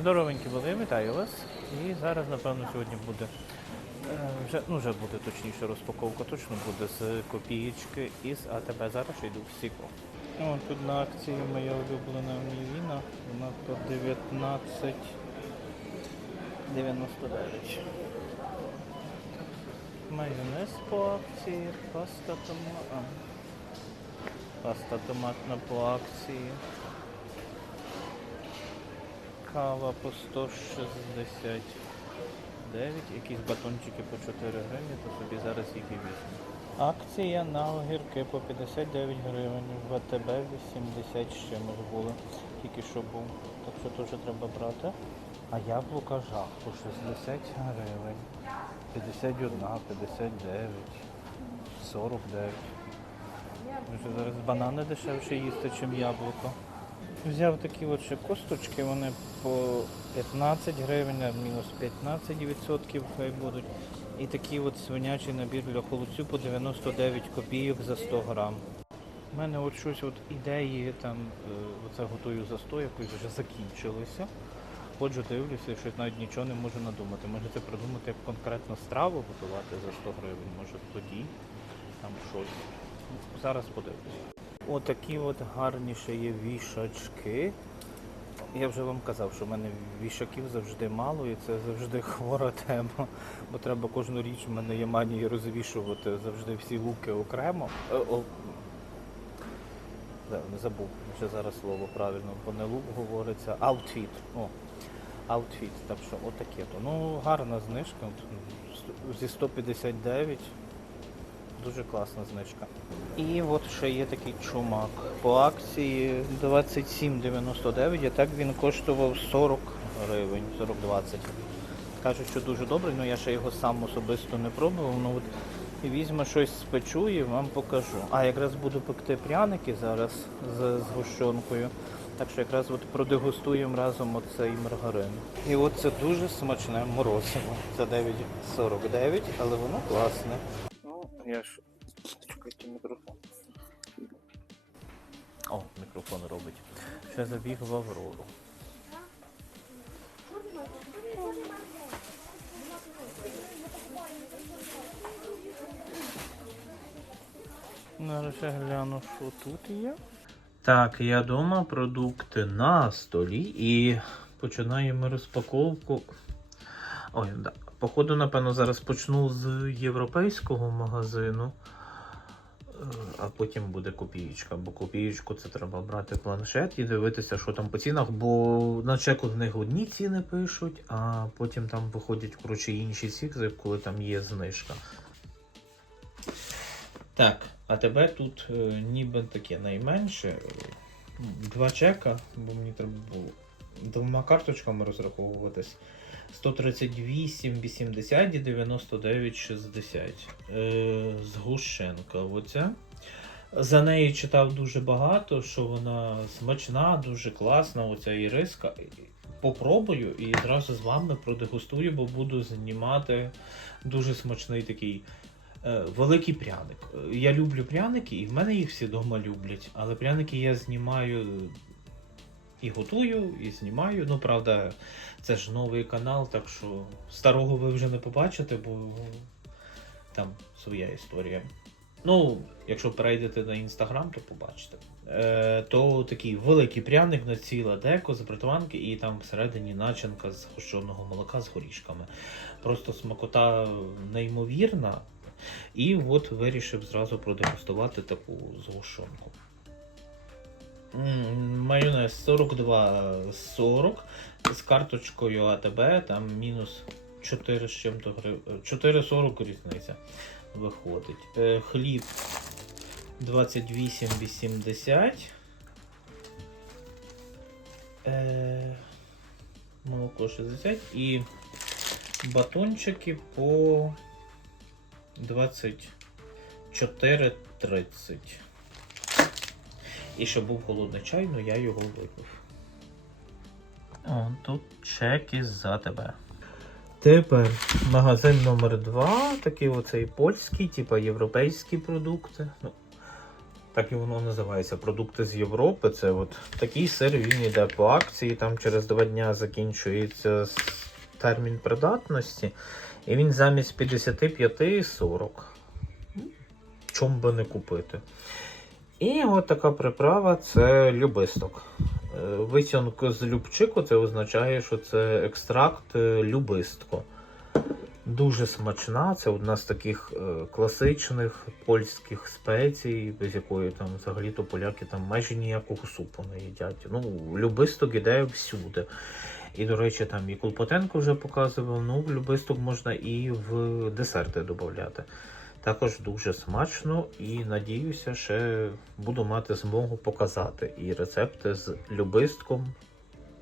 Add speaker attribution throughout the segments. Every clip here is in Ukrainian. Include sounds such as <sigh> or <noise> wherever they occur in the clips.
Speaker 1: Здоровенькі були, вітаю вас. І зараз, напевно, сьогодні буде е, вже, ну, вже буде точніше розпаковка, точно буде з копієчки із АТБ. Зараз йду в Сіко. О, тут на акції моя улюблена мівіна, вона по 19,99. Майонез по акції, паста томатна. Паста томатна по акції. Кава по 169, якісь батончики по 4 гривні, то собі зараз їх і візьму. Акція на огірки по 59 гривень, в АТБ 80 з чимось були, тільки що був. Так що теж треба брати. А яблука жах по 60 гривень, 51, 59, 49. Вже зараз банани дешевше їсти, ніж яблуко. Взяв такі от ще косточки, вони по 15 гривень, мінус 15% хай будуть. І такий от свинячий набір для холодцю по 99 копійок за 100 грам. У мене от щось от ідеї там, е, оце готую за 100, якось вже закінчилися. Ходжу, дивлюся, і щось навіть нічого не можу надумати. Може це придумати як конкретно страву готувати за 100 гривень, може тоді там щось. Зараз подивлюся. Отакі от гарні ще є вішачки. Я вже вам казав, що в мене вішаків завжди мало і це завжди <laughs> хвора тема. Бо треба кожну річ, в мене є манія розвішувати завжди всі луки окремо. Е, о, не забув ще зараз слово правильно, бо не лук говориться, аутфіт. О, аутфіт. Так що отаке то. Ну, гарна знижка. Зі 159 Дуже класна знижка. І от ще є такий чумак. По акції 27,99, а так він коштував 40 гривень, 40-20. Кажуть, що дуже добрий, але я ще його сам особисто не пробував. Ну от візьму щось спечу і вам покажу. А якраз буду пекти пряники зараз з згущенкою. Так що якраз от продегустуємо разом оцей маргарин. І от це дуже смачне морозиво. Це 9,49, але воно класне. Я ж. Чекайте мікрофон. О, мікрофон робить. Ще забіг в Аврору. Зараз я гляну, що тут є. Так, я дома, продукти на столі і починаємо розпаковку. Ой, да. Походу, напевно, зараз почну з європейського магазину, Е, а потім буде копієчка. Бо копієчку це треба брати планшет і дивитися, що там по цінах, бо на чеку в них одні ціни пишуть, а потім там виходять коротше, інші ціни, коли там є знижка. Так, а тебе тут е, ніби таке найменше. Два чека, бо мені треба було двома карточками розраховуватись. 138, 80 і 99, 60. Е, згущенка оця. За неї читав дуже багато, що вона смачна, дуже класна, оця іриска. Попробую і зразу з вами продегустую, бо буду знімати дуже смачний такий е, великий пряник. Е, Я люблю пряники, і в мене їх всі вдома люблять, але пряники я знімаю і готую, і знімаю. Ну, правда, це ж новий канал, так що старого ви вже не побачите, бо там своя історія. Ну, якщо перейдете на інстаграм, то побачите. Е, то такий великий пряник на ціле деко з бритванки, і там всередині начинка з гущеного молока з горішками. Просто смакота неймовірна. І от вирішив зразу продегустувати таку згущенку. Майонез 42,40 з карточкою АТБ, там мінус 4 з чим-то грив... 4,40 різниця виходить. Е, хліб 28,80. Е, молоко 60 і батончики по 24,30. І щоб був холодний чай, ну я його випив. О, тут чеки за тебе. Тепер магазин номер 2 такий оцей польський, типа європейські продукти. Ну, Так і воно називається. Продукти з Європи. Це от такий сир він йде по акції. Там через два дня закінчується термін придатності. І він замість 55 40. Чом би не купити. І от така приправа це любисток. Е, Висянку з любчику це означає, що це екстракт е, любистку. Дуже смачна, це одна з таких е, класичних польських спецій, без якої там взагалі-то поляки там майже ніякого супу не їдять. Ну, любисток іде всюди. І, до речі, там і Колпотенко вже показував, ну, любисток можна і в десерти додати. Також дуже смачно і надіюся, ще буду мати змогу показати і рецепти з любистком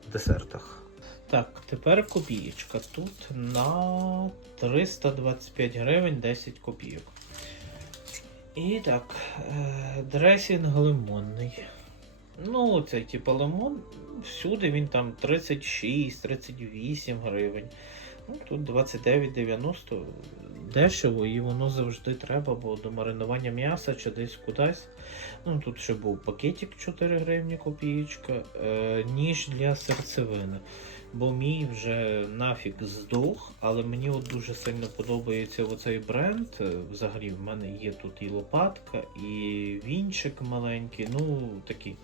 Speaker 1: в десертах. Так, тепер копієчка. Тут на 325 гривень 10 копійок. І так, е, дресінг лимонний. Ну, цей типу лимон, всюди він там 36-38 гривень. Ну, тут 29,90 дешево і воно завжди треба, бо до маринування м'яса чи десь кудись. Ну, тут ще був пакетик 4 гривні копієчка, е, ніж для серцевини. Бо мій вже нафіг здох, але мені от дуже сильно подобається оцей бренд. Е, Взагалі, в мене є тут і лопатка, і вінчик маленький, ну такі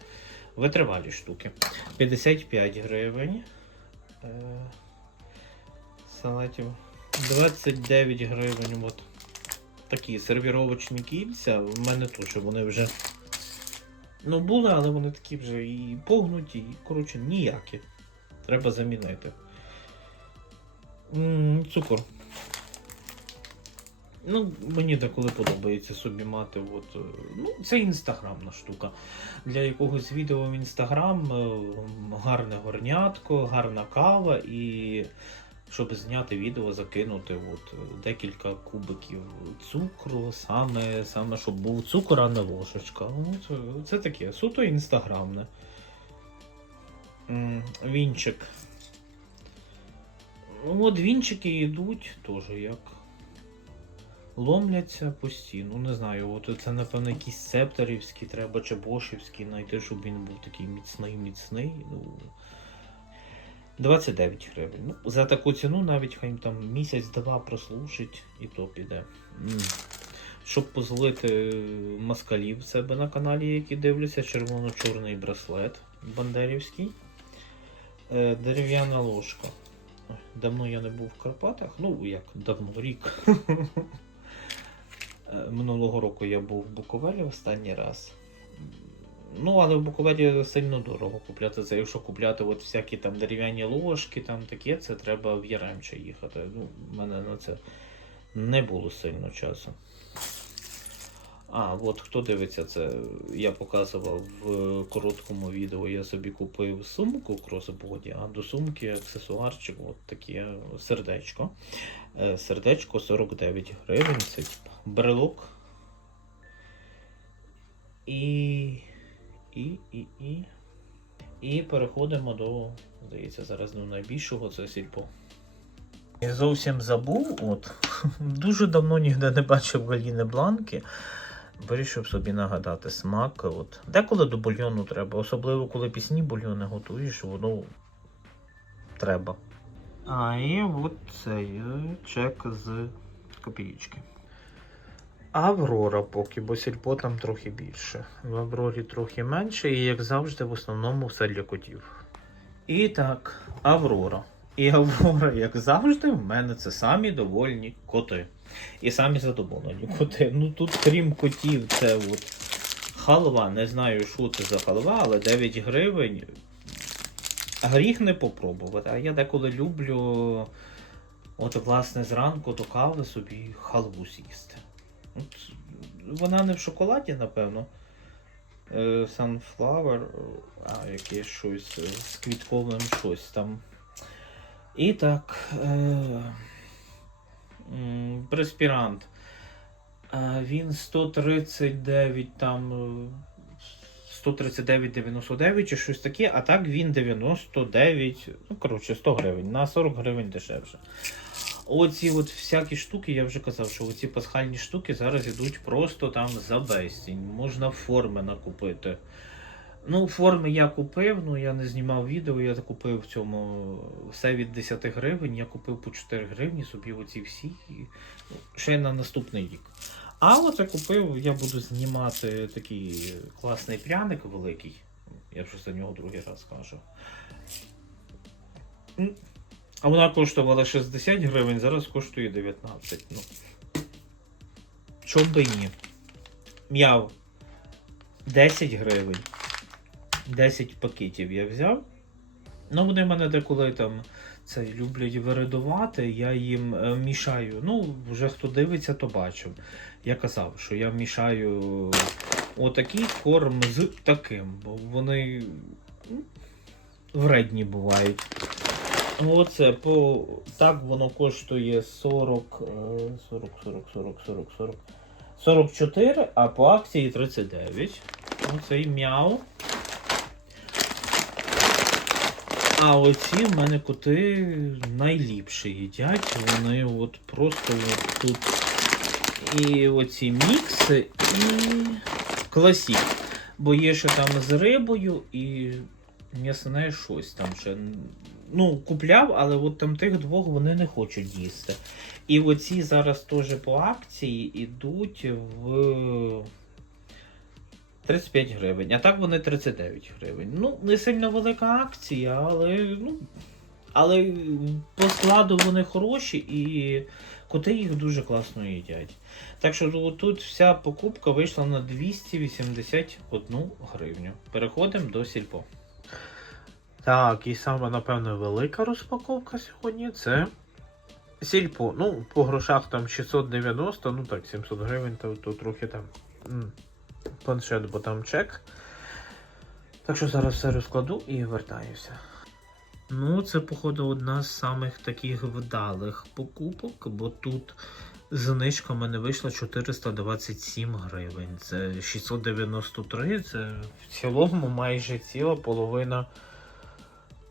Speaker 1: витривалі штуки. 55 гривень. Е, салатів 29 гривень. От. Такі сервіровочні кільця. В мене теж вони вже. Ну, були, але вони такі вже і погнуті, і, коротше, ніякі. Треба замінити. м цукор. Ну, мені деколи подобається собі мати. От, е, ну, це інстаграмна штука. Для якогось відео в інстаграм е, гарне горнятко, гарна кава і щоб зняти відео, закинути от, декілька кубиків цукру, саме, саме щоб був цукор, а не ложечка. От, це таке, суто інстаграмне. Вінчик. От вінчики йдуть теж як. Ломляться постійно. Не знаю, от це, напевно, якийсь септорівський треба чи бошівський знайти, щоб він був такий міцний, міцний. Ну, 29 гривень. Ну, за таку ціну навіть хай там місяць-два прослужить і то піде. Щоб позлити москалів в себе на каналі, які дивляться, червоно-чорний браслет бандерівський. Е, дерев'яна ложка. Давно я не був в Карпатах. Ну, як давно, рік. <laughs> Е, Минулого року я був в Буковелі останній раз. Ну, але в Буковелі сильно дорого купляти це. Якщо купляти от всякі там дерев'яні ложки, там таке, це треба в Яремче їхати. Ну, в мене на це не було сильно часу. А, от хто дивиться це, я показував в короткому відео. Я собі купив сумку кросбоді, а до сумки аксесуарчик, от таке сердечко. Е, Сердечко 49 гривень, це брелок. І. І, і, і. І переходимо до, здається, зараз до найбільшого це сільпо. Я зовсім забув, от <laughs> дуже давно ніде не бачив Галіни Бланки. Вирішив собі нагадати смак. От. Деколи до бульйону треба, особливо коли пісні бульйони готуєш, воно треба. А і от цей е, чек з копієчки. Аврора поки, бо сільпо там трохи більше. В Аврорі трохи менше, і як завжди, в основному все для котів. І так, Аврора. І Аврора, як завжди, в мене це самі довольні коти. І самі задоволені коти. Ну тут, крім котів, це от халва. Не знаю, що це за халва, але 9 гривень. Гріх не попробувати. А я деколи люблю, от, власне, зранку до кави собі халву з'їсти. От, вона не в шоколаді, напевно. Е, Sunflower, а яке щось е, з квітковим щось там. І так. Преспірант. Е, він 139 там. е, 139,99 чи щось таке, а так він 99, ну коротше, 100 гривень, на 40 гривень дешевше. Оці от всякі штуки, я вже казав, що оці пасхальні штуки зараз ідуть просто там за безцінь. Можна форми накупити. Ну, форми я купив, ну я не знімав відео, я купив в цьому все від 10 гривень, я купив по 4 гривні собі оці всі ну, ще на наступний рік. А оце купив, я буду знімати такий класний пряник великий. Я вже за нього другий раз кажу. А вона коштувала 60 гривень, зараз коштує 19. Ну. Чом би ні? М'яв 10 гривень. 10 пакетів я взяв. Ну, вони мене деколи там це люблять виридувати, я їм е, мішаю. Ну, вже хто дивиться, то бачив. Я казав, що я мішаю отакий корм з таким, бо вони ну, вредні бувають. Оце по так воно коштує 40, е, 40, 40, 40, 40, 40, 44, а по акції 39. Оцей м'яу. А оці в мене коти найліпші їдять. Вони от просто от тут і оці мікси, і класік. Бо є ще там з рибою і м'ясне щось там ще. Ну, купляв, але от там тих двох вони не хочуть їсти. І оці зараз теж по акції йдуть в 35 гривень. А так вони 39 гривень. Ну, не сильно велика акція, але ну. Але по складу вони хороші і коти їх дуже класно їдять. Так що тут вся покупка вийшла на 281 гривню. Переходимо до сільпо. Так, і саме, напевно, велика розпаковка сьогодні це сільпо. Ну, по грошах там 690, ну так, 700 гривень, то, то трохи там. Планшет, бо там чек. Так що зараз все розкладу і вертаюся. Ну, це, походу, одна з самих таких вдалих покупок, бо тут знижка в мене вийшла 427 гривень. Це 693, це в цілому майже ціла половина.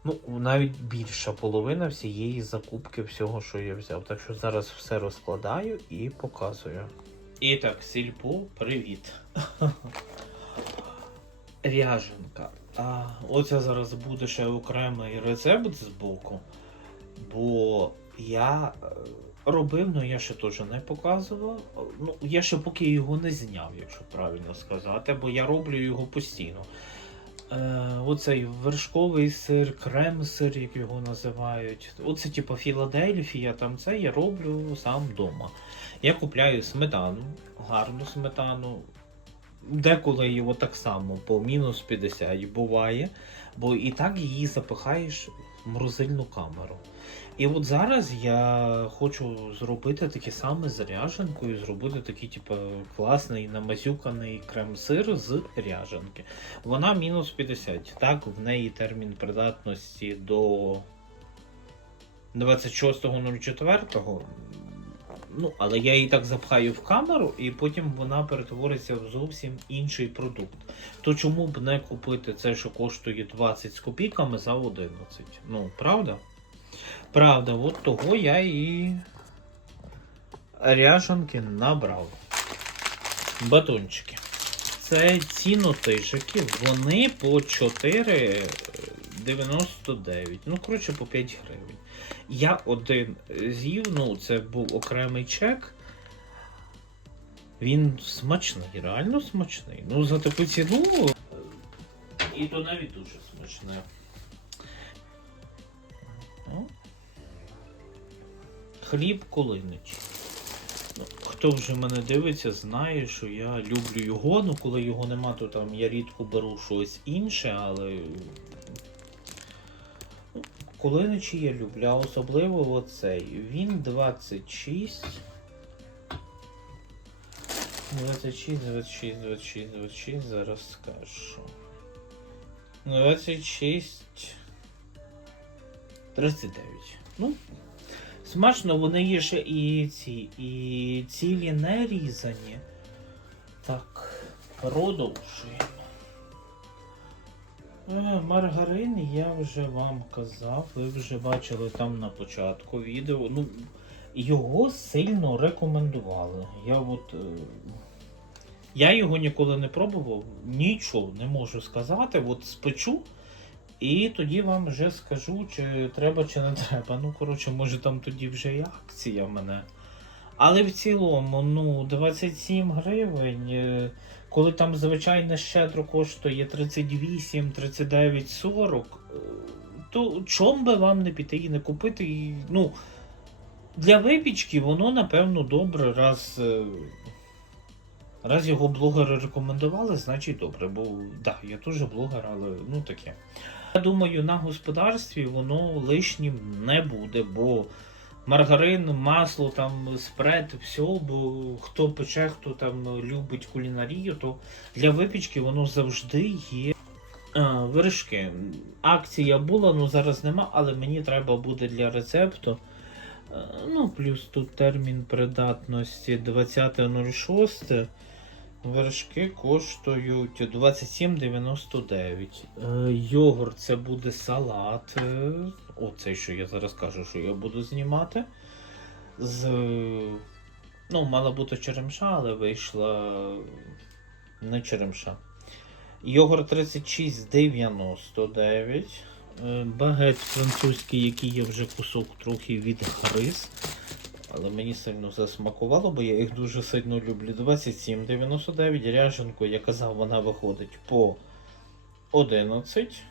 Speaker 1: Ну, навіть більша половина всієї закупки всього, що я взяв. Так що зараз все розкладаю і показую. І так, сільпо, привіт. <laughs> Ряженка. А, оце зараз буде ще окремий рецепт з боку. Бо я е, робив, але я ще теж не показував. Ну, я ще поки його не зняв, якщо правильно сказати, бо я роблю його постійно. Е, оцей вершковий сир, крем-сир, як його називають. Оце типу Філадельфія, там це я роблю сам вдома. Я купляю сметану, гарну сметану. Деколи його так само по мінус 50 буває, бо і так її запихаєш в морозильну камеру. І от зараз я хочу зробити таке саме з ряженкою, зробити такий, типу, класний намазюканий крем-сир з ряженки. Вона мінус 50. Так, в неї термін придатності до 26.04. Ну, але я її так запхаю в камеру, і потім вона перетвориться в зовсім інший продукт. То чому б не купити це, що коштує 20 з копійками за 11? Ну, правда? Правда, от того я і ряжанки набрав. Батончики. Це ці нотижики, вони по 4,99. Ну, коротше, по 5 гривень. Я один з'їв, ну, це був окремий чек. Він смачний, реально смачний. Ну, за таку ціну. е, І то навіть дуже смачне. Хліб колинич. Ну, хто вже мене дивиться, знає, що я люблю його. Ну, коли його нема, то там я рідко беру щось інше, але. Ну, Колиничі я люблю, а особливо оцей. Він 26. 26, 26, 26, 26, зараз скажу. 26. 39. Ну, смачно, вони є ще і ці, і цілі не різані. Так, продовжуємо. Е, Маргарин я вже вам казав, ви вже бачили там на початку відео. Ну, його сильно рекомендували. Я от. е, Я його ніколи не пробував, нічого не можу сказати. От спечу, і тоді вам вже скажу, чи треба, чи не треба. Ну, коротше, може там тоді вже і акція в мене. Але в цілому, ну, 27 гривень, е, коли там звичайне щедро коштує 38, 39, 40, е, то чом би вам не піти і не купити? Ну, для випічки воно, напевно, добре, раз. е, Раз його блогери рекомендували, значить добре. Бо так, я теж блогер, але ну таке. Я думаю, на господарстві воно лишнім не буде, бо маргарин, масло, там спред, все, бо хто пече, хто там любить кулінарію, то для випічки воно завжди є. А, вершки. Акція була, ну зараз нема, але мені треба буде для рецепту. Е, Ну, плюс тут термін придатності 20.06. Вершки коштують 27,99. Е, Йогурт це буде салат. е, Оцей, що я зараз кажу, що я буду знімати. З. Ну, мала бути черемша, але вийшла не черемша. Йогурт 36,99. Е, Багет французький, який я вже кусок трохи відгриз. Але мені сильно засмакувало, бо я їх дуже сильно люблю. 27,99. Ряженку, я казав, вона виходить по 11.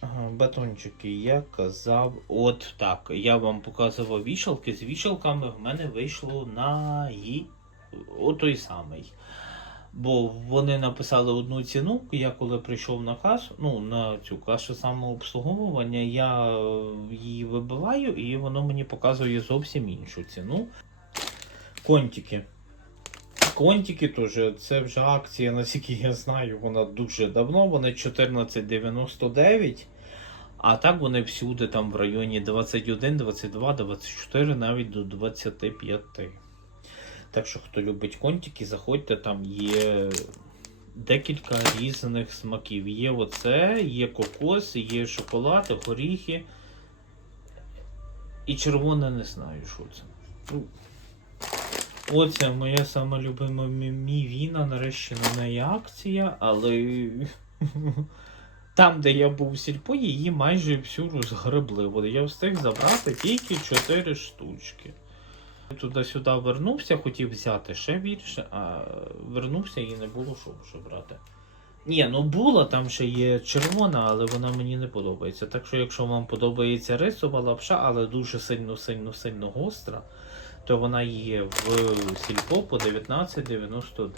Speaker 1: Ага, Батончики, я казав. От так. Я вам показував вішалки. З вішалками в мене вийшло на її отой самий. Бо вони написали одну ціну. Я коли прийшов на касу, ну на цю кашу самообслуговування, я е, її вибиваю і воно мені показує зовсім іншу ціну. Контики. Контики теж, це вже акція, наскільки я знаю, вона дуже давно, вони 14,99. А так вони всюди там в районі 21, 22, 24, навіть до 25. Так що, хто любить контики, заходьте, там є декілька різних смаків. Є оце, є кокос, є шоколад, горіхи. І червоне не знаю, що це. Ну, Оце моя сама любима мі- мівіна, нарешті на неї акція, але там, де я був в сільпо, її майже всю розгребли. Я встиг забрати тільки 4 штучки. Туди-сюди вернувся, хотів взяти ще більше, а вернувся і не було що вже брати. Ні, ну була там ще є червона, але вона мені не подобається. Так що, якщо вам подобається рисова лапша, але дуже сильно, сильно, сильно гостра, то вона є в сільпо по 19,99.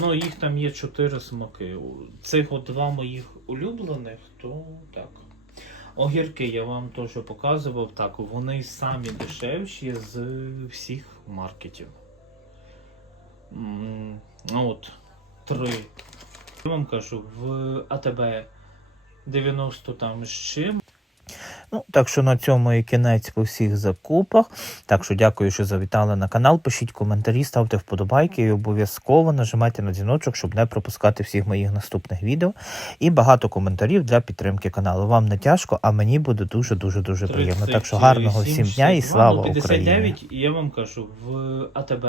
Speaker 1: Ну, їх там є 4 смаки. Цих от два моїх улюблених, то так. Огірки я вам теж показував. Так, вони самі дешевші з всіх маркетів. Ну от, три. Я вам кажу, в АТБ 90 там з чим. Ну, так що на цьому і кінець по всіх закупах. Так що дякую, що завітали на канал. Пишіть коментарі, ставте вподобайки і обов'язково нажимайте на дзвіночок, щоб не пропускати всіх моїх наступних відео. І багато коментарів для підтримки каналу. Вам не тяжко, а мені буде дуже дуже приємно. Так що гарного всім дня і слава Україні! 59, і я вам кажу, в АТБ